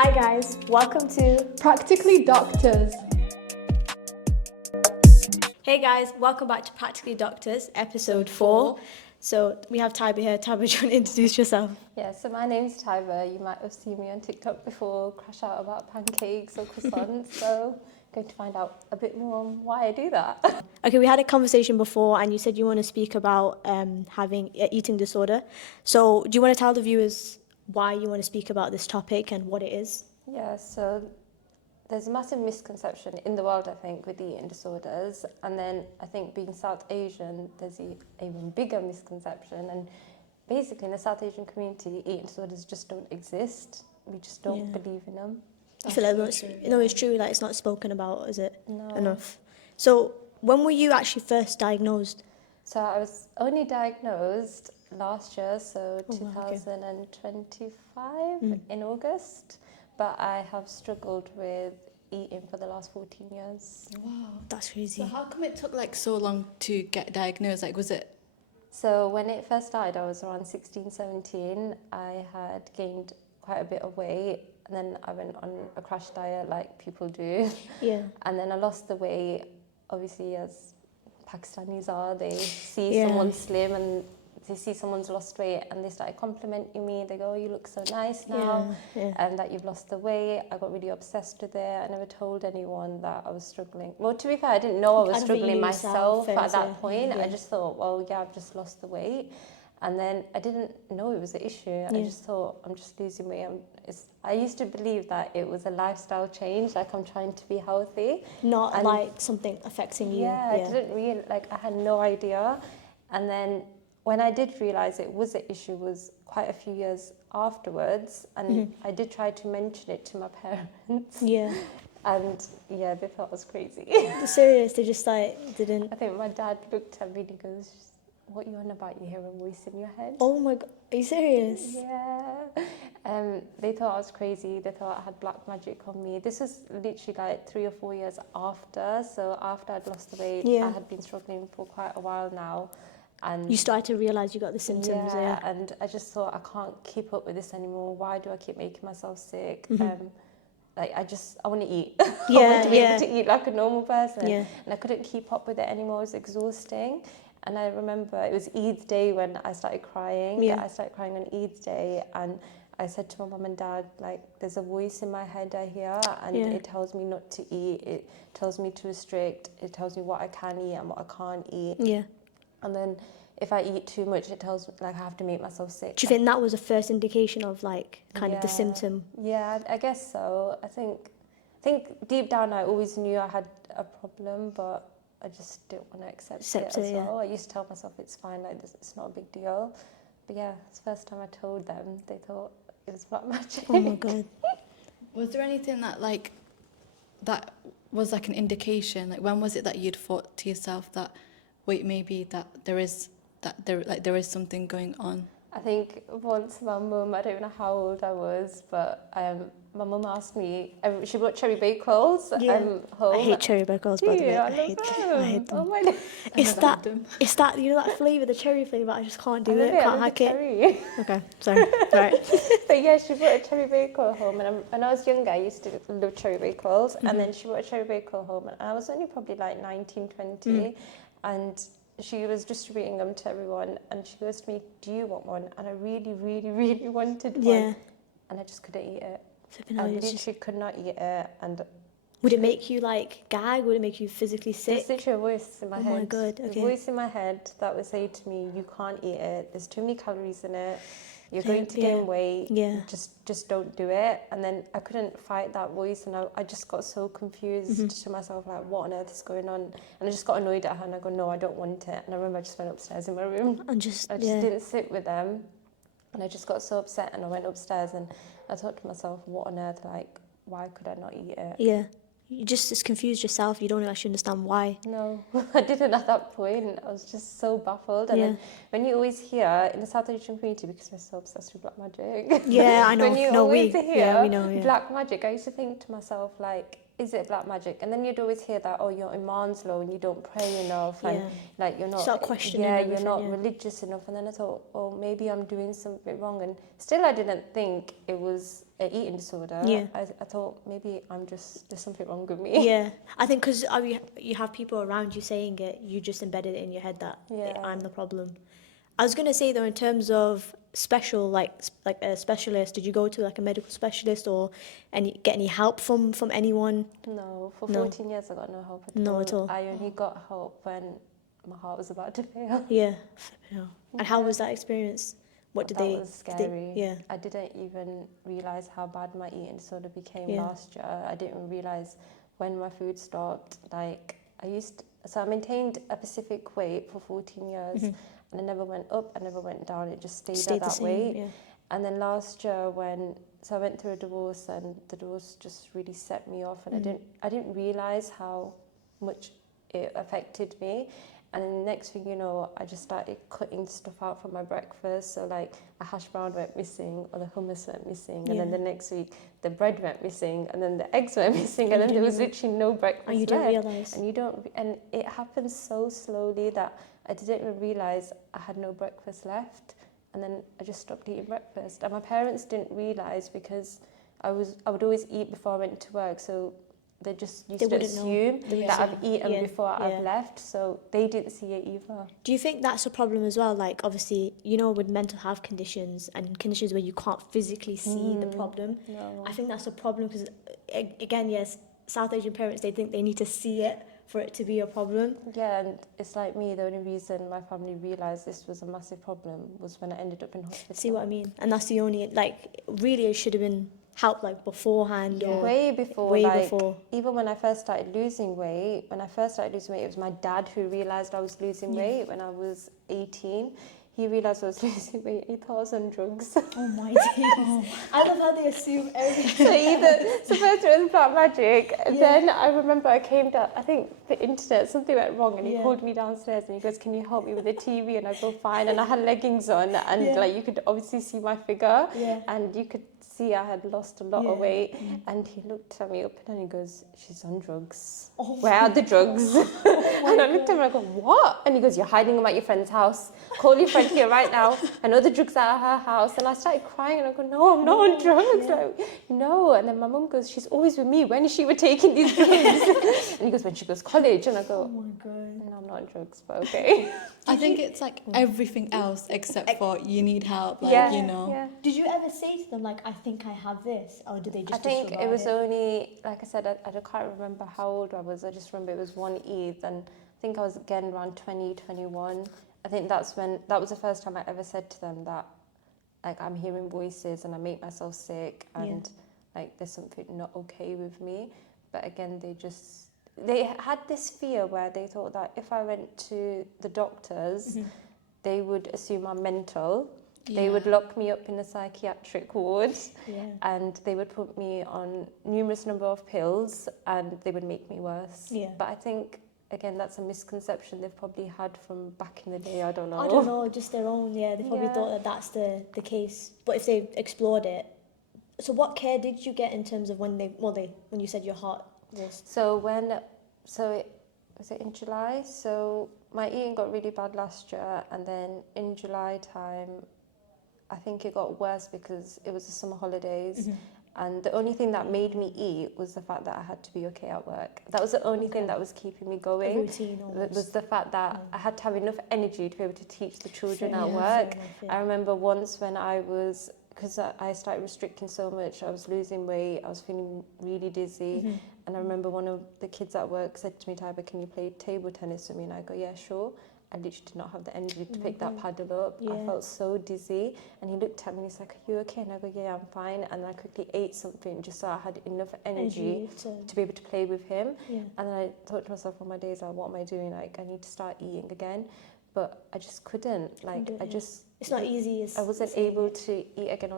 Hi guys, welcome to Practically Doctors. Hey guys, welcome back to Practically Doctors, episode 4. So we have Taiba here. Taiba, do you want to introduce yourself? Yeah, so my name's Taiba. You might have seen me on TikTok before, crash out about pancakes or croissants. So going to find out a bit more on why I do that. Okay, we had a conversation before and you said you want to speak about having eating disorder. So do you want to tell the viewers why you want to speak about this topic and what it is? Yeah, so there's a massive misconception in the world, I think, with eating disorders. And then I think being South Asian, there's an even bigger misconception. And basically in the South Asian community, eating disorders just don't exist. We just don't believe in them. I feel like it's true, like it's not spoken about, is it? No. Enough. So when were you actually first diagnosed? So I was only diagnosed last year, so Oh, wow, okay. 2025 in August, but I have struggled with eating for the last 14 years. Wow. That's crazy. So how come it took like so long to get diagnosed? Like, was it? So when it first started, I was around 16, 17. I had gained quite a bit of weight, and then I went on a crash diet like people do. Yeah. And then I lost the weight, obviously, as Pakistanis are. They see Yeah. someone slim and they see someone's lost weight and they started complimenting me. They go, oh, you look so nice now, Yeah. and that you've lost the weight. I got really obsessed with it. I never told anyone that I was struggling. Well, to be fair, I didn't know I was I don't think you struggling knew myself yourself, at that point. yeah. I just thought, well, yeah, I've just lost the weight. And then I didn't know it was an issue. I just thought, I'm just losing weight. I used to believe that it was a lifestyle change, like I'm trying to be healthy. Not And like something affecting you. yeah, I didn't really, I had no idea. And then when I did realise it was an issue was quite a few years afterwards. And I did try to mention it to my parents. Yeah. And yeah, they thought I was crazy. Serious, they just like didn't. I think my dad looked at me and he goes, what are you on about? You hear a voice in your head? Oh my god, are you serious? Yeah. They thought I was crazy. They thought I had black magic on me. This was literally like 3 or 4 years after. So after I'd lost the weight, I had been struggling for quite a while now. And You started to realise you got the symptoms, yeah. And I just thought, I can't keep up with this anymore. Why do I keep making myself sick? I want to eat. I want to be able to eat like a normal person. Yeah. And I couldn't keep up with it anymore. It was exhausting. And I remember it was Eid's day when I started crying. Yeah. I started crying on Eid's day, and I said to my mum and dad, like, there's a voice in my head I hear, and it tells me not to eat. It tells me to restrict. It tells me what I can eat and what I can't eat. Yeah. And then if I eat too much, it tells me, like, I have to make myself sick. Do you think that was the first indication of like kind of the symptom? Yeah, I guess so. I think deep down I always knew I had a problem, but I just didn't want to accept it as well. I used to tell myself it's fine, like this, it's not a big deal. But yeah, it's the first time I told them, they thought it was black magic. Oh my god. Was there anything that was like an indication? Like, when was it that you'd thought to yourself that, wait, maybe there is something going on? I think once my mum, I don't even know how old I was, but my mum asked me, she brought cherry bakewells home. I hate cherry bakewells, by the way. I hate them. Oh my God. It's that, you know, that flavour, the cherry flavour, I just can't do it, can't hack it. Okay, sorry. Right. But yeah, she brought a cherry bakewell home, and when I was younger, I used to love cherry bakewells, and then she brought a cherry bakewell home, and I was only probably like 19, 20, and she was distributing them to everyone, and she goes to me, do you want one? And I really, really, really wanted one, and I just couldn't eat it. I literally could not eat it. And would it make you like gag? Would it make you physically sick? there's literally a voice in my head. Oh my god, okay. A voice in my head that would say to me, you can't eat it, there's too many calories in it, you're going to gain weight, just don't do it. And then I couldn't fight that voice, and I just got so confused to myself, like, what on earth is going on? And I just got annoyed at her, and I go, no, I don't want it. And I remember I just went upstairs in my room, and I just didn't sit with them, and I just got so upset, and I went upstairs and I thought to myself, what on earth, like, why could I not eat it? Yeah. You just confused yourself. You don't actually understand why. No, I didn't at that point. I was just so baffled. And then when you always hear in the South Asian community, because we're so obsessed with black magic. Yeah, I know. When you always hear we know, black magic, I used to think to myself, like, is it black magic? And then you'd always hear that, oh, you're Iman's law and you don't pray enough, and like you're not. Start questioning. Yeah, you're not religious enough. And then I thought, oh, maybe I'm doing something wrong. And still, I didn't think it was an eating disorder, Yeah. I thought maybe there's something wrong with me. Yeah, I think because you have people around you saying it, you just embedded it in your head that Yeah. I'm the problem. I was gonna say though, in terms of special, like a specialist, did you go to like a medical specialist or get any help from anyone? No, for No. 14 years I got no help at No, all. at all. I only got help when my heart was about to fail. Yeah. Yeah. And how Yeah. was that experience? What did That they? was scary. Yeah. I didn't even realize how bad my eating disorder became Yeah. last year. I didn't realize when my food stopped. Like so I maintained a specific weight for 14 years, Mhm. and I never went up, I never went down. It just stayed Stayed at the that same. weight. Yeah. And then last year so I went through a divorce, and the divorce just really set me off, and I didn't realize how much it affected me. And then the next thing you know, I just started cutting stuff out from my breakfast. So like a hash brown went missing, or the hummus went missing, and then Yeah. the next week the bread went missing, and then the eggs went missing, and And then you there didn't was even- literally no breakfast And you left. didn't realize. And it happened so slowly that I didn't even realize I had no breakfast left. And then I just stopped eating breakfast. And my parents didn't realize because I would always eat before I went to work. So they just used They to wouldn't know. assume They would that I've assume. eaten Yeah, before I've yeah. left. So they didn't see it either. Do you think that's a problem as well? Like, obviously, with mental health conditions and conditions where you can't physically see the problem. No. I think that's a problem because, again, yes, South Asian parents, they think they need to see it for it to be a problem. Yeah, and it's like me, the only reason my family realised this was a massive problem was when I ended up in hospital. See what I mean? And that's the only, like, really it should have been helped, like, beforehand or Way before, way like, before. even when I first started losing weight, it was my dad who realised I was losing weight when I was 18. He realised I was losing weight. He thought I was on drugs. Oh my days. I love how they assume everything. So first it was black magic. Yeah. Then I remember I came down, I think the internet, something went wrong, and he Yeah. called me downstairs and he goes, "Can you help me with the TV?" And I go, "Fine." And I had leggings on, and Yeah. like you could obviously see my figure, Yeah. and you could see I had lost a lot of Yeah. weight. And he looked at me up and he goes, "She's on drugs. Oh Where are the drugs?" And I looked at him and I go, "What?" And he goes, "You're hiding them at your friend's house. Call your friend here right now. I know the drugs are at her house." And I started crying and I go, "No, I'm not on drugs." Yeah. Like, no. And then my mum goes, "She's always with me. When is she taking these drugs?" And he goes, "When she goes college." And I Oh go, my God. "No, I'm not on drugs, but okay." I think it's like everything else except for you need help, like, Yeah, you know. yeah. Did you ever say to them, like, I think I have this? Or did they just I think it was disregard only, like I said, I can't remember how old I was. I just remember it was one Eid, and I think I was again around 2021. I think that was the first time I ever said to them that, like, I'm hearing voices and I make myself sick, and like there's something not okay with me. But again, they had this fear where they thought that if I went to the doctors, they would assume I'm mental. They would Yeah. lock me up in a psychiatric ward, Yeah. and they would put me on numerous number of pills, and they would make me worse. Yeah. But I think, again, that's a misconception they've probably had from back in the day. I don't know. I don't know, just their own, yeah. They probably Yeah. thought that that's the case. But if they explored it, so what care did you get in terms of when you said your heart was? Was it in July? So my eating got really bad last year, and then in July time, I think it got worse because it was the summer holidays. And the only thing that made me eat was the fact that I had to be okay at work. That was the only thing that was keeping me A going. routine almost. Was the fact that I had to have enough energy to be able to teach the children Fair at enough, work. fair enough, yeah. I remember once when because I started restricting so much, I was losing weight, I was feeling really dizzy. And I remember one of the kids at work said to me, "Taiba, can you play table tennis with me?" And I go, "Yeah, sure." I literally did not have the energy to pick that paddle up. I Yeah. felt so dizzy. And he looked at me and he's like, "Are you okay?" And I go, "Yeah, I'm fine." And I quickly ate something just so I had enough energy to be able to play with him. Yeah. And then I thought to myself on my days, like, what am I doing? Like, I need to start eating again. But I just couldn't. Like, do it, I yeah. just... It's not easy. I wasn't able to eat again.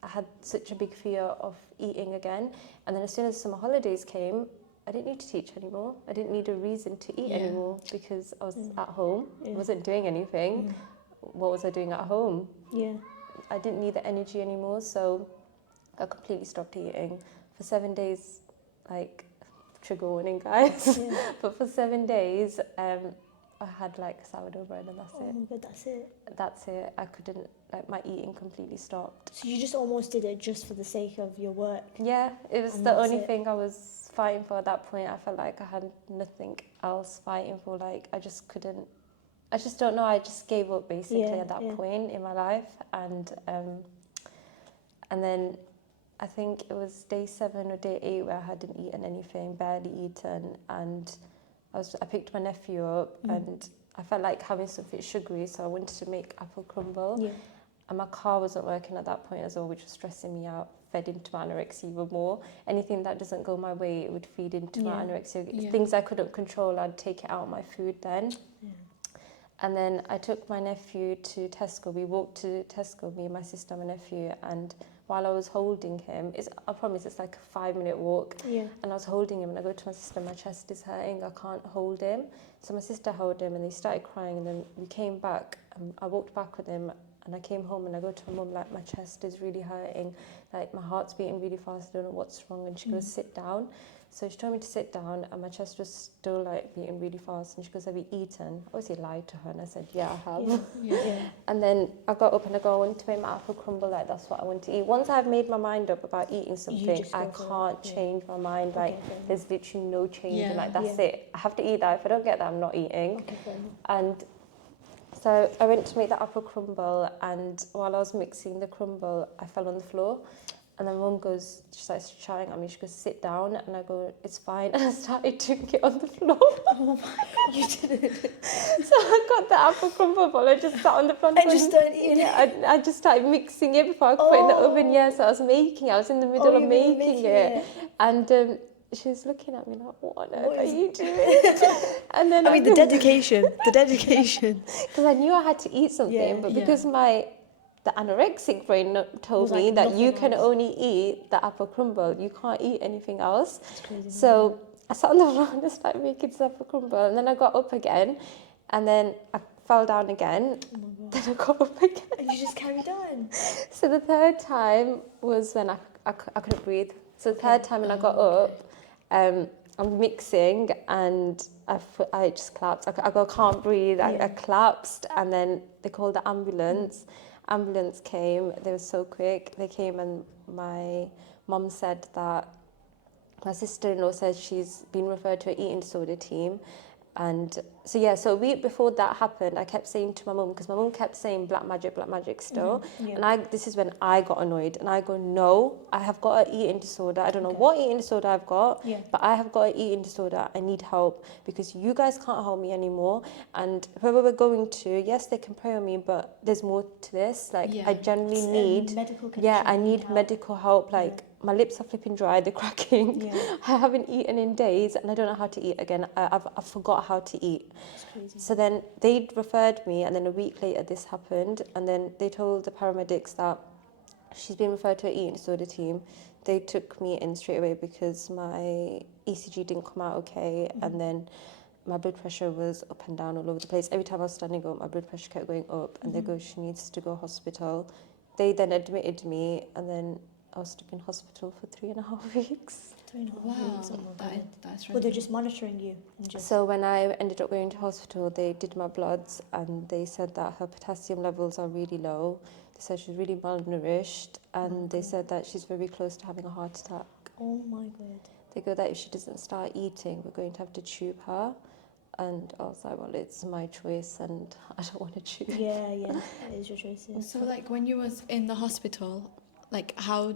I had such a big fear of eating again. And then as soon as summer holidays came, I didn't need to teach anymore. I didn't need a reason to eat anymore because I was at home. I wasn't doing anything. What was I doing at home? Yeah. I didn't need the energy anymore, so I completely stopped eating. For 7 days, like, trigger warning, guys. Yeah. But for 7 days, I had like sourdough bread and that's Oh it. my God, that's it. That's it. I couldn't like my eating completely stopped. So you just almost did it just for the sake of your work. Yeah, it was And the that's only it. thing I was fighting for at that point. I felt like I had nothing else fighting for. Like I just couldn't. I just don't know. I just gave up basically Yeah, at that yeah. point in my life, and then I think it was day 7 or day 8 where I hadn't eaten anything, barely eaten, and I picked my nephew up, and I felt like having something sugary, so I wanted to make apple crumble. Yeah. And my car wasn't working at that point as well, which was stressing me out, fed into my anorexia even more. Anything that doesn't go my way, it would feed into my Yeah. anorexia. Yeah. Things I couldn't control, I'd take it out of my food then. Yeah. And then I took my nephew to Tesco. We walked to Tesco, me, my sister, my nephew, and while I was holding him, I promise it's like a 5-minute walk, Yeah. and I was holding him, and I go to my sister, my chest is hurting, I can't hold him. So my sister held him, and they started crying, and then we came back, and I walked back with him, and I came home, and I go to my mum, like, my chest is really hurting, like, my heart's beating really fast, I don't know what's wrong, and she goes, sit down. So she told me to sit down, and my chest was still like beating really fast, and she goes, have you eaten? I obviously lied to her, and I said, yeah, I have. Yeah. Yeah. And then I got up and I go, I want to make my apple crumble, like that's what I want to eat. Once I've made my mind up about eating something, just I go for it, can't yeah. change my mind. Okay, Like fair enough. there's literally no change, and Yeah. like that's Yeah. it. I have to eat that. If I don't get that, I'm not eating. Okay, fair enough. And so I went to make the apple crumble, and while I was mixing the crumble, I fell on the floor. And then mum goes, she starts shouting at me, she goes, sit down. And I go, it's fine. And I started doing it on the floor. Oh my, you did it. So I got the apple crumble bowl, I just sat on the front. And just started eating it. Yeah, I just started mixing it before I could put it in the oven. Yeah, so I was in the middle of you were making it. And she was looking at me like, what on earth What are is you doing? And then I mean, the dedication. because I knew I had to eat something, Yeah. but Yeah. because the anorexic brain told Was me like, that you nothing can else. only eat the apple crumble, you can't eat anything else. It's crazy. So I sat on the floor and I started making this apple crumble, and then I got up again, and then I fell down again, Oh my God. then I got up again. And you just carried on. So the third time was when I couldn't breathe. So the third time when I got up, I'm mixing, and I just collapsed. I can't breathe. I Yeah. collapsed, and then they called the ambulance. Ambulance came. They were so quick. They came, and my mum said that my sister-in-law says she's been referred to an eating disorder team. And so a week before that happened, I kept saying to my mum, because my mum kept saying black magic still. Yeah. And this is when I got annoyed, and I go, no, I have got an eating disorder. I don't know what eating disorder I've got, Yeah. but I have got an eating disorder. I need help, because you guys can't help me anymore. And whoever we're going to, yes, they can pray on me, but there's more to this. Like, Yeah. I generally It's a need, medical condition. yeah, I you need help. medical help. Like, Yeah. my lips are flipping dry, they're cracking. Yeah. I haven't eaten in days, and I don't know how to eat again. I forgot how to eat. It's crazy. So then they referred me, and then a week later this happened, and then they told the paramedics that she's been referred to an eating disorder team. They took me in straight away because my ECG didn't come out okay, and then my blood pressure was up and down all over the place. Every time I was standing up, my blood pressure kept going up, and they go, she needs to go hospital. They then admitted me, and then I was stuck in hospital for 3.5 weeks. 3.5 Wow, weeks, oh my God. that's Well, really they're just monitoring you. And just, So when I ended up going to hospital, they did my bloods, and they said that her potassium levels are really low. They said she's really malnourished, and they said that she's very close to having a heart attack. oh my God. They go that if she doesn't start eating, we're going to have to tube her. And I was like, well, it's my choice, and I don't want to tube. Yeah, it is your choice. Yeah. So, like, when you was in the hospital, how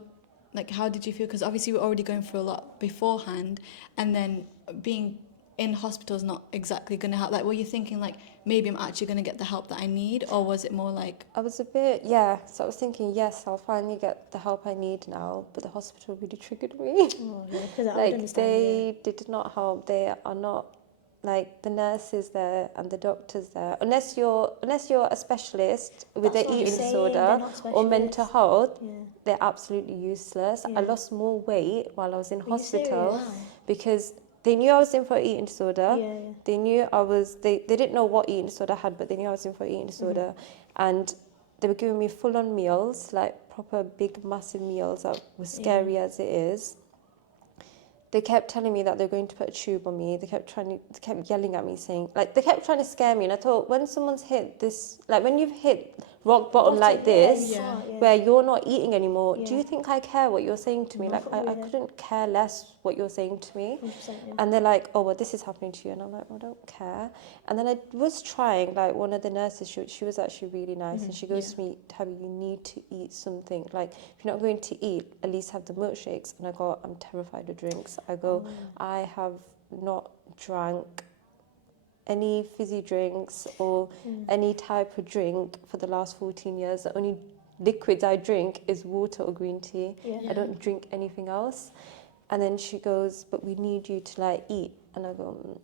did you feel? Because obviously you were already going through a lot beforehand, and then being in hospital is not exactly going to help. Like, were you thinking, like, maybe I'm actually going to get the help that I need? Or was it more like... I was a bit, yeah. So I was thinking, yes, I'll finally get the help I need now. But the hospital really triggered me. Oh, yeah, 'cause I would Like, understand, they did not help. They are not, like, the nurses there and the doctors there. Unless you're a specialist with That's an what I'm eating saying, disorder they're not or mental specialists. health, Yeah. they're absolutely useless. Yeah. I lost more weight while I was in Are you hospital serious? because they knew I was in for an eating disorder. Yeah. They knew they didn't know what eating disorder I had, but they knew I was in for eating disorder. And they were giving me full-on meals, like proper big, massive meals that were scary as it is. They kept telling me that they're going to put a tube on me. They kept yelling at me, saying, like, they kept trying to scare me. And I thought, when someone's hit this, like, when you've hit rock bottom like this, Yeah. where you're not eating anymore. Do Yeah. you think I care what you're saying to me? No, Like, I yeah. couldn't care less what you're saying to me. 100%, yeah. And they're like, oh, well, this is happening to you. And I'm like, well, I don't care. And then I was trying, like, one of the nurses, she was actually really nice. And she goes to me, Tabby, you need to eat something. Like, if you're not going to eat, at least have the milkshakes. And I go, I'm terrified of drinks. I go, I have not drank any fizzy drinks or any type of drink for the last 14 years. The only liquids I drink is water or green tea. I don't drink anything else. And then she goes, but we need you to like eat. And I go,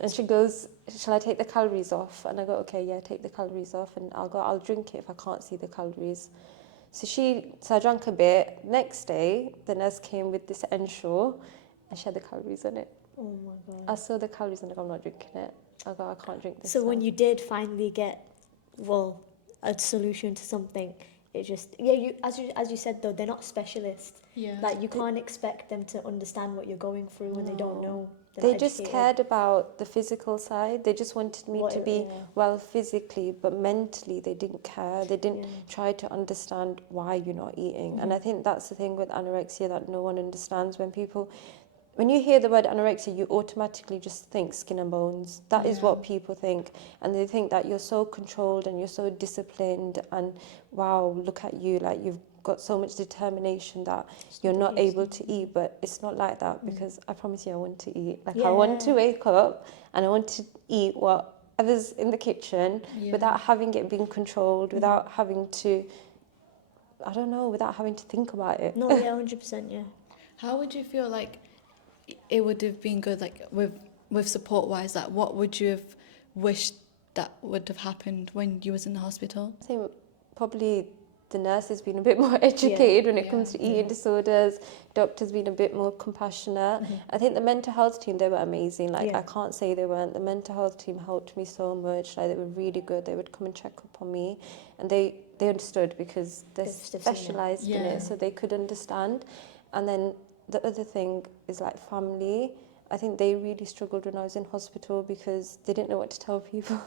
and she goes, shall I take the calories off? And I go, okay, yeah, take the calories off. And I'll drink it if I can't see the calories. So I drank a bit. Next day, the nurse came with this Ensure and she had the calories on it. Oh my God. I saw the calories and I go, I'm not drinking it. I go, I can't drink this. So now. when you did finally get, well, a solution to something, it just, as you said though, they're not specialists. Yeah. Like you can't expect them to understand what you're going through when they don't know. They're They not just educated. cared about the physical side. They just wanted me to be well physically, but mentally they didn't care. They didn't try to understand why you're not eating. And I think that's the thing with anorexia that no one understands. When you hear the word anorexia, you automatically just think skin and bones. That is what people think. And they think that you're so controlled and you're so disciplined and wow, look at you, like you've got so much determination that you're not able to eat. But it's not like that because I promise you I want to eat. Like I want to wake up and I want to eat whatever's in the kitchen without having it being controlled, without having to, I don't know, without having to think about it. No, yeah, 100%, yeah. How would you feel like it would have been good, like with support wise? Like, what would you have wished that would have happened when you was in the hospital? I think probably the nurses been a bit more educated when it comes to eating disorders. Doctors been a bit more compassionate. I think the mental health team, they were amazing. Like I can't say they weren't. The mental health team helped me so much. Like they were really good. They would come and check up on me, and they understood because they're specialised in it, so they could understand. And then the other thing is like family. I think they really struggled when I was in hospital because they didn't know what to tell people.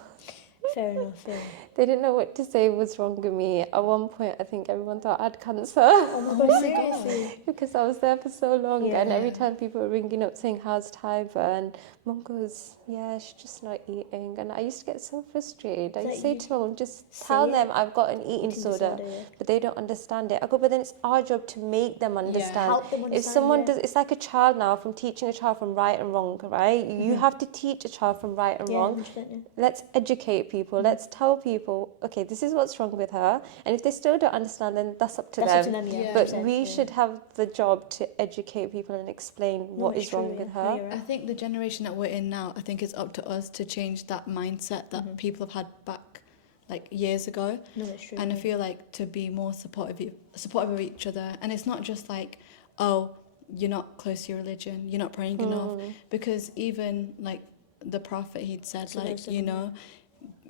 Fair enough, yeah. They didn't know what to say was wrong with me. At one point, I think everyone thought I had cancer. Oh my God, seriously? Because I was there for so long, and every time people were ringing up saying, how's Taiba? And Mum goes, yeah, she's just not eating. And I used to get so frustrated. I used to say to Mum, just tell them I've got an eating disorder, but they don't understand it. I go, but then it's our job to make them understand. Help them understand. If someone does, it's like a child now, from teaching a child from right and wrong, right? You have to teach a child from right and wrong. 100%, Let's educate people. Let's tell people, okay, this is what's wrong with her. And if they still don't understand, then that's up to them. But we should have the job to educate people and explain what is wrong with her. I think the generation that we're in now, I think it's up to us to change that mindset that people have had back like years ago. No, that's true. And I feel like to be more supportive of each other. And it's not just like, oh, you're not close to your religion, you're not praying enough. Because even like the Prophet, he'd said, like, you know,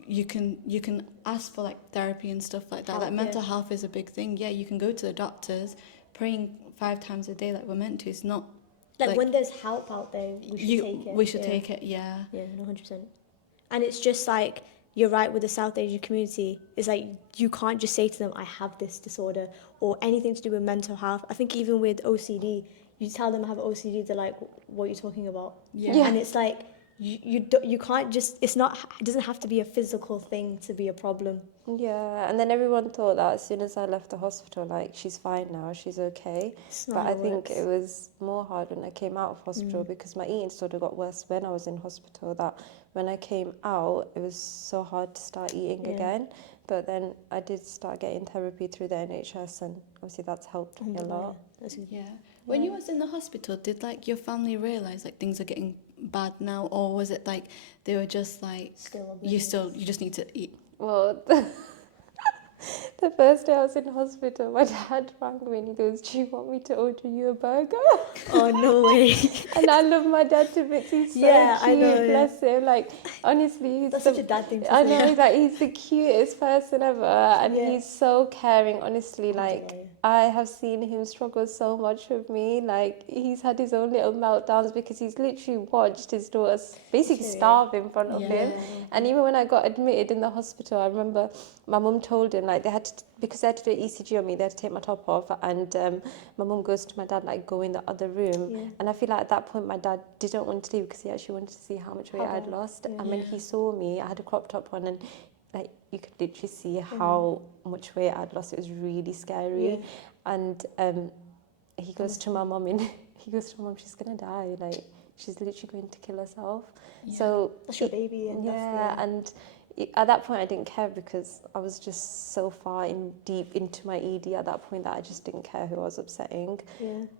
you can ask for like therapy and stuff like that. Like mental health is a big thing. Yeah, you can go to the doctors. Praying 5 times a day like we're meant to, it's not like when there's help out there, we should take it. We should take it, yeah. Yeah, no, 100%. And it's just like, you're right with the South Asian community. It's like, you can't just say to them, I have this disorder, or anything to do with mental health. I think even with OCD, you tell them I have OCD, they're like, what are you talking about? Yeah. And it's like, you can't just, it doesn't have to be a physical thing to be a problem. Yeah, and then everyone thought that as soon as I left the hospital, like, she's fine now, she's okay. But I think it was more hard when I came out of hospital because my eating sort of got worse when I was in hospital, that when I came out, it was so hard to start eating again. But then I did start getting therapy through the NHS, and obviously that's helped me a lot. Yeah. When you was in the hospital, did like your family realise like things are getting bad now, or was it like they were just like you just need to eat? Well, the first day I was in hospital, my dad rang me and he goes, do you want me to order you a burger? Oh, no way. And I love my dad to bits. He's so cute, I know, bless him. Like, honestly, he's that's such a dad thing to say. I know, like, he's the cutest person ever, and he's so caring, honestly, like, I have seen him struggle so much with me. Like, he's had his own little meltdowns because he's literally watched his daughter basically starve in front of him. And even when I got admitted in the hospital, I remember my mum told him, like, because they had to do an ECG on me, they had to take my top off. And my mum goes to my dad, like, go in the other room. Yeah. And I feel like at that point, my dad didn't want to leave because he actually wanted to see how much weight I'd lost. And when he saw me, I had a crop top on, and like, you could literally see how much weight I'd lost. It was really scary. And he goes to my mum, he goes to my mum, she's gonna die. Like, she's literally going to kill herself. So that's your baby. And and at that point I didn't care because I was just so far deep into my ED at that point that I just didn't care who I was upsetting.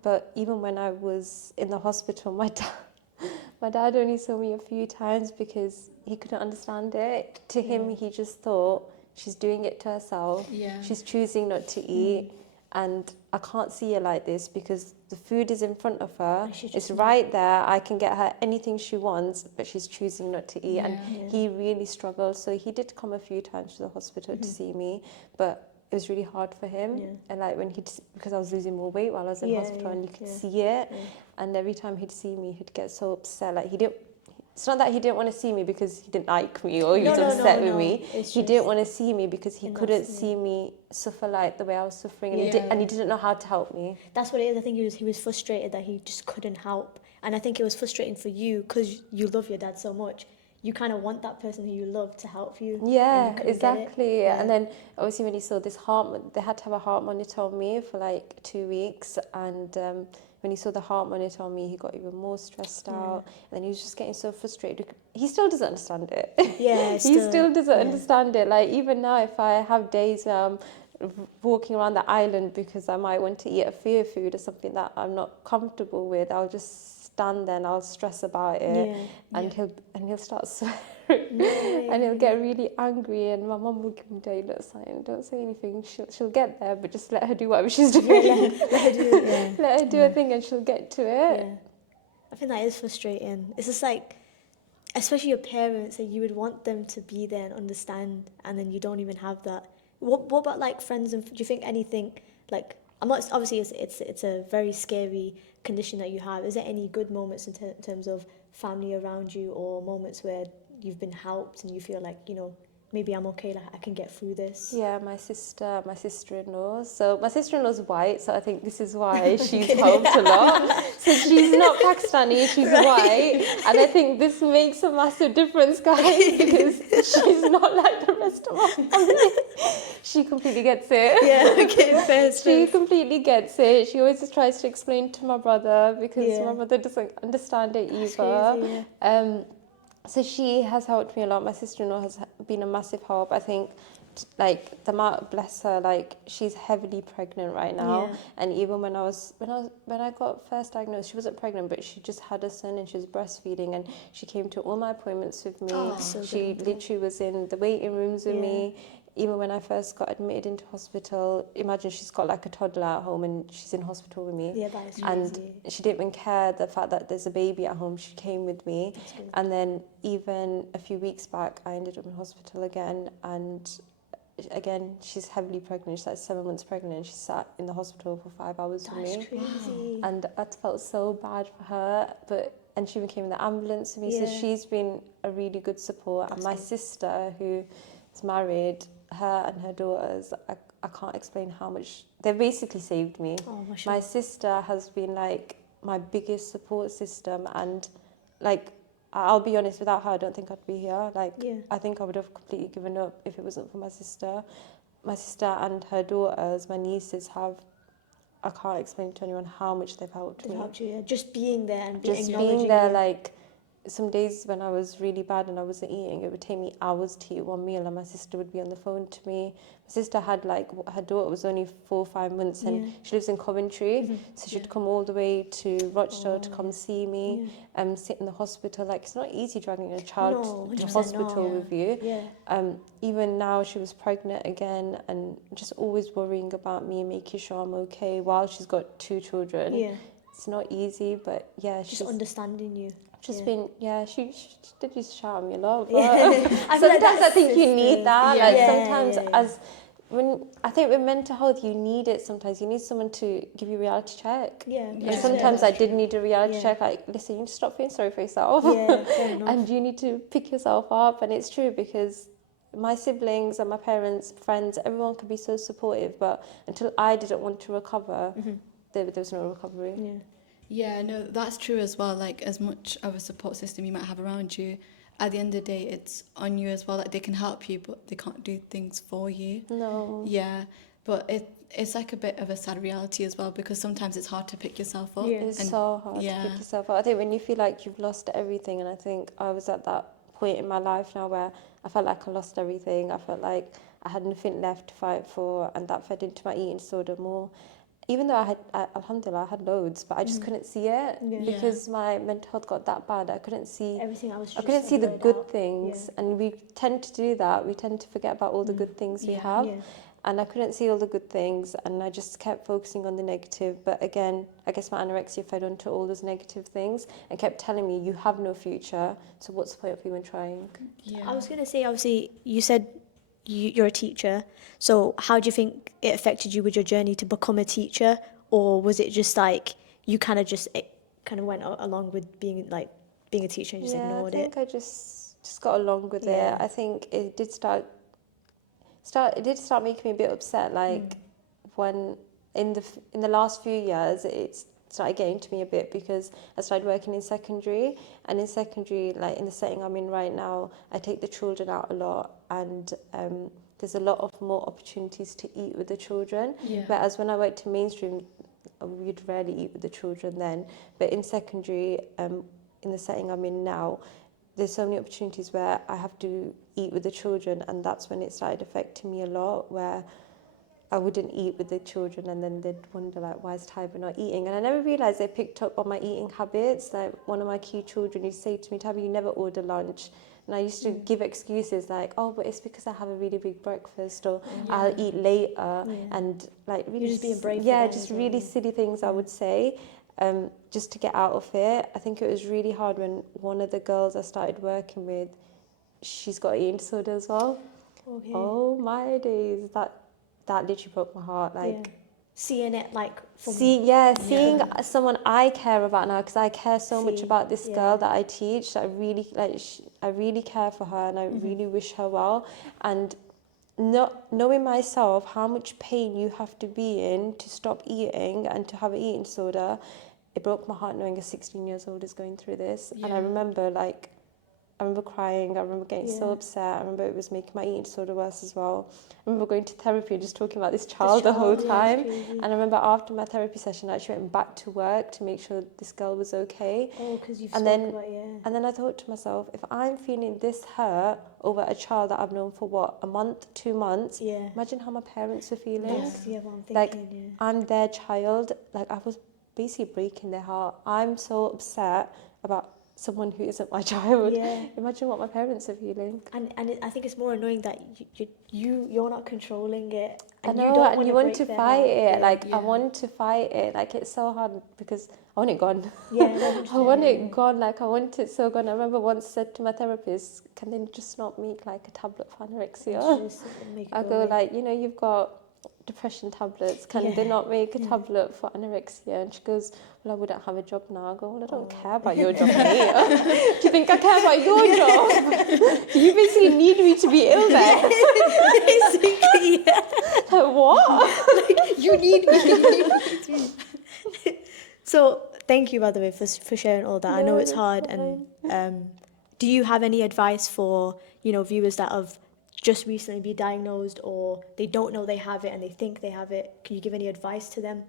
But even when I was in the hospital, my dad only saw me a few times because he couldn't understand it. To him, he just thought, she's doing it to herself. She's choosing not to eat. And I can't see her like this because the food is in front of her. It's right there. I can get her anything she wants, but she's choosing not to eat. And he really struggled. So he did come a few times to the hospital to see me, but it was really hard for him. And like because I was losing more weight while I was in hospital, and you could see it. And every time he'd see me, he'd get so upset. Like, it's not that he didn't want to see me because he didn't like me or he was upset with me. He didn't want to see me because he couldn't see me suffer like the way I was suffering, and he didn't know how to help me. That's what it is. I think he was frustrated that he just couldn't help, and I think it was frustrating for you because you love your dad so much. You kind of want that person who you love to help you. Yeah, exactly. And then obviously when he saw this heart, they had to have a heart monitor on me for like 2 weeks, and when he saw the heart monitor on me, he got even more stressed out. And then he was just getting so frustrated. He still doesn't understand it. Yeah, he still doesn't understand it. Like, even now, if I have days where I'm walking around the island because I might want to eat a fear food or something that I'm not comfortable with, I'll just stand there and I'll stress about it. And he'll start swearing. And he'll get really angry, and my mum will give him a don't say anything. She'll get there, but just let her do whatever she's doing. Let her do her thing, and she'll get to it. I think that is frustrating. It's just like, especially your parents, that you would want them to be there and understand, and then you don't even have that. What about like friends? And do you think anything like, I'm not, obviously it's a very scary condition that you have. Is there any good moments in terms of family around you, or moments where you've been helped and you feel like, maybe I'm okay, like I can get through this? Yeah, my sister-in-law. So my sister-in-law's white, so I think this is why she's helped a lot. So she's not Pakistani, she's white, and I think this makes a massive difference, guys, because she's not like the rest of my family. She completely gets it. Yeah, okay, fair. She completely gets it. She always just tries to explain to my brother because my brother doesn't understand it either. Crazy, So she has helped me a lot. My sister-in-law has been a massive help. I think, like, the amount, bless her, like, she's heavily pregnant right now. And even when I got first diagnosed, she wasn't pregnant, but she just had a son and she was breastfeeding, and she came to all my appointments with me. She literally was in the waiting rooms with me. Even when I first got admitted into hospital, imagine she's got like a toddler at home and she's in hospital with me. Yeah, that is crazy. And she didn't even care the fact that there's a baby at home. She came with me. And then even a few weeks back, I ended up in hospital again. And again, she's heavily pregnant. She's like 7 months pregnant, and she sat in the hospital for 5 hours with me. That's crazy. And I felt so bad for her. And she even came in the ambulance with me. So she's been a really good support. And my sister, who is married, her and her daughters, I can't explain how much they've basically saved me. My sister has been like my biggest support system, and like, I'll be honest, without her I don't think I'd be here. Like, I think I would have completely given up if it wasn't for my sister. My sister and her daughters, my nieces, I can't explain to anyone how much they've helped me. Helped you, just being there and just being there. Like, some days when I was really bad and I wasn't eating, it would take me hours to eat one meal, and my sister would be on the phone to me. My sister had, like, her daughter was only 4 or 5 months, and she lives in Coventry, so she'd come all the way to Rochdale to come see me, sit in the hospital. Like, it's not easy dragging a child to hospital with you. Even now, she was pregnant again, and just always worrying about me, making sure I'm okay while she's got 2 children. It's not easy, but she's understanding you. Just been, she did just shout at me a lot. But sometimes I think you need that. Sometimes I think with mental health, you need it sometimes. You need someone to give you a reality check. Yeah. And Yeah, sometimes I that's did true. need a reality Yeah. check. Like, listen, you need to stop feeling sorry for yourself. Yeah, fair enough. And you need to pick yourself up. And it's true because my siblings and my parents, friends, everyone could be so supportive. But until I didn't want to recover, there was no recovery. Yeah. Yeah, no, that's true as well. Like, as much of a support system you might have around you, at the end of the day, it's on you as well. Like, they can help you, but they can't do things for you. No. Yeah, but it's like a bit of a sad reality as well, because sometimes it's hard to pick yourself up. Yeah. It's And so hard to yeah, pick yourself up. I think when you feel like you've lost everything, and I think I was at that point in my life now where I felt like I lost everything. I felt like I had nothing left to fight for, and that fed into my eating disorder more. Even though alhamdulillah, I had loads, but I just couldn't see it Yeah. because my mental health got that bad. I couldn't see Everything I was I just couldn't see the blurred good out. things, and we tend to do that. We tend to forget about all the good things we Yeah. have. Yeah. And I couldn't see all the good things, and I just kept focusing on the negative. But again, I guess my anorexia fed onto all those negative things and kept telling me, you have no future, so what's the point of even trying? yeah. I was going to say, obviously, you said you're a teacher. So how do you think it affected you with your journey to become a teacher? Or was it just like you kind of just went along with being a teacher and just Yeah, I ignored think it? I just got along with Yeah. it. I think it did start making me a bit upset, like when in the last few years it started getting to me a bit because I started working in secondary, and in secondary, like in the setting I'm in right now, I take the children out a lot, and there's a lot of more opportunities to eat with the children. Yeah. Whereas when I worked in mainstream, we'd rarely eat with the children then. But in secondary, in the setting I'm in now, there's so many opportunities where I have to eat with the children, and that's when it started affecting me a lot, where I wouldn't eat with the children and then they'd wonder like, why is Taiba not eating? And I never realised they picked up on my eating habits. Like one of my key children used to say to me, Taiba, you never order lunch. And I used to give excuses like, oh, but it's because I have a really big breakfast, or I'll eat later. And like really, You're just being brave for yeah, them just as well, really yeah. silly things I would say, just to get out of it. I think it was really hard when one of the girls I started working with, she's got eating disorder as well. Okay. Oh my days, that literally broke my heart. Like, Yeah. Seeing it from seeing someone I care about now, because I care so much about this girl that I teach. I really I really care for her, and I really wish her well. And not knowing myself how much pain you have to be in to stop eating and to have an eating disorder, it broke my heart knowing a 16 years old is going through this. And I remember crying, I remember getting so upset, I remember it was making my eating disorder worse as well. I remember going to therapy and just talking about this child the whole time. And I remember after my therapy session, I actually went back to work to make sure this girl was okay. Oh, because you've And spoken then, about and then I thought to myself, if I'm feeling this hurt over a child that I've known for what, a month, 2 months, imagine how my parents were feeling. That's what I'm Like, thinking, I'm their child, like I was basically breaking their heart. I'm so upset about someone who isn't my child. Yeah. Imagine what my parents are feeling. And I think it's more annoying that you're not controlling it. And I know, you don't and you want want to to break their fight heart. it. Like, I want to fight it. Like, it's so hard because I want it gone. Yeah, no, I want it gone. Like, I want it so gone. I remember once said to my therapist, can they just not make like a tablet for anorexia? Just make it I go like, you know, you've got depression tablets. Can they not make a tablet for anorexia? And she goes, well, I wouldn't have a job now. I go, well, I don't care about your job, mate. Do you think I care about your job? Do you basically need me to be ill then? Basically, yeah. Like, what? You need me. So, thank you, by the way, for sharing all that. I know it's hard. And do you have any advice for, viewers that have just recently been diagnosed, or they don't know they have it and they think they have it? Can you give any advice to them?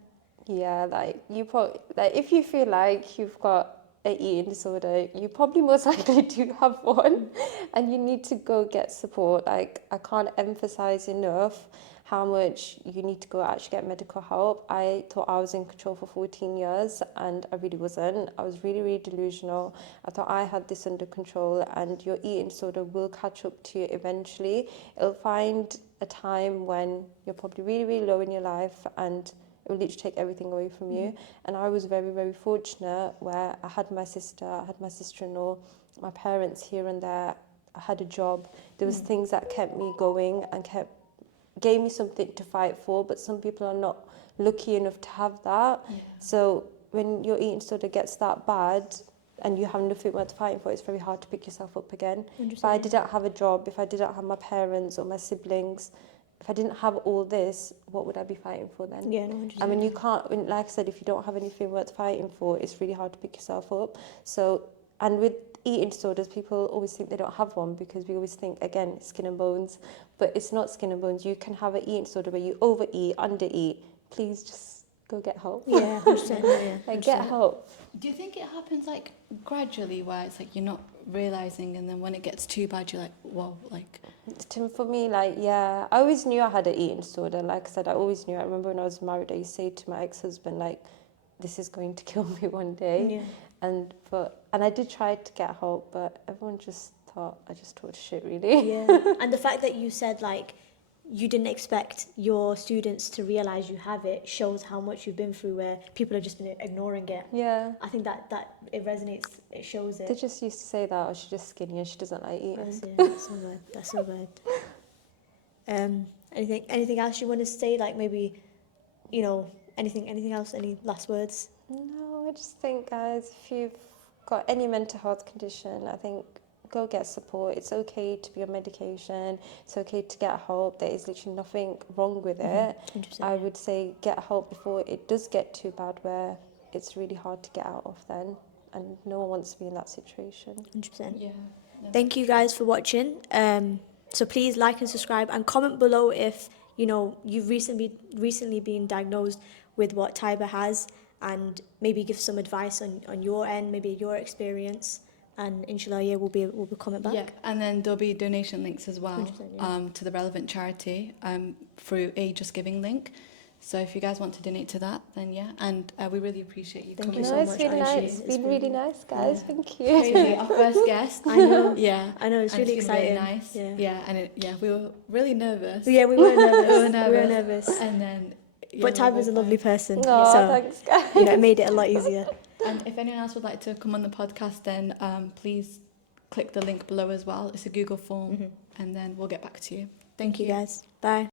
Yeah, like if you feel like you've got an eating disorder, you probably most likely do have one, and you need to go get support. Like, I can't emphasize enough how much you need to go actually get medical help. I thought I was in control for 14 years and I really wasn't. I was really, really delusional. I thought I had this under control, and your eating disorder will catch up to you eventually. It'll find a time when you're probably really, really low in your life, and it will literally take everything away from you. And I was very, very fortunate where I had my sister, I had my sister-in-law, my parents here and there. I had a job. There was things that kept me going and kept gave me something to fight for, but some people are not lucky enough to have that. Yeah. So when your eating disorder gets that bad and you have nothing worth fighting for, it's very hard to pick yourself up again. If I didn't have a job, if I didn't have my parents or my siblings, if I didn't have all this, what would I be fighting for then? Yeah, no, 100%. I mean, you can't, like I said, if you don't have anything worth fighting for, it's really hard to pick yourself up. So, and with eating disorders, people always think they don't have one because we always think, again, skin and bones, but it's not skin and bones. You can have an eating disorder where you overeat, undereat. Please just go get help. Yeah, 100%. Yeah, Like, get help. Do you think it happens like gradually, where it's like you're not realizing, and then when it gets too bad, you're like, whoa, like. For me, like, yeah, I always knew I had an eating disorder. Like I said, I always knew. I remember when I was married, I used to say to my ex-husband, like, this is going to kill me one day. Yeah. And I did try to get help, but everyone just thought I just talked shit, really. Yeah. And the fact that you said, like, you didn't expect your students to realize you have it shows how much you've been through, where people have just been ignoring it. Yeah. I think that it resonates, it shows it. They just used to say that, oh, she's just skinny and she doesn't like eating. That's so bad. That's so bad. Anything else you want to say? Like, maybe, you know, anything else? Any last words? No, I just think, guys, if you've got any mental health condition, I think go get support. It's okay to be on medication. It's okay to get help. There is literally nothing wrong with it. 100%, I would say get help before it does get too bad, where it's really hard to get out of then. And no one wants to be in that situation. 100%. Yeah. Thank you guys for watching. So please like and subscribe and comment below if, you know, you've recently been diagnosed with what Taiba has, and maybe give some advice on your end, maybe your experience. And inshallah, yeah, we'll be comment back. Yeah, and then there'll be donation links as well 100%, yeah. to the relevant charity through a Just Giving link. So if you guys want to donate to that, then yeah, and we really appreciate you Thank coming. you so No, it's much, been Aisha. nice. It's been really nice, guys. Yeah. Thank you. Crazy, our first guest. I know. Yeah, I know, it's and really been really exciting. nice. Yeah. And we were really nervous. Yeah, we were nervous. We were nervous. nervous. And then. Yeah, But we were Taiba's a fine. lovely person. Oh, so, thanks, guys. you know, it made it a lot easier. And if anyone else would like to come on the podcast, then please click the link below as well. It's a Google form, and then we'll get back to you. Thank you guys. Bye.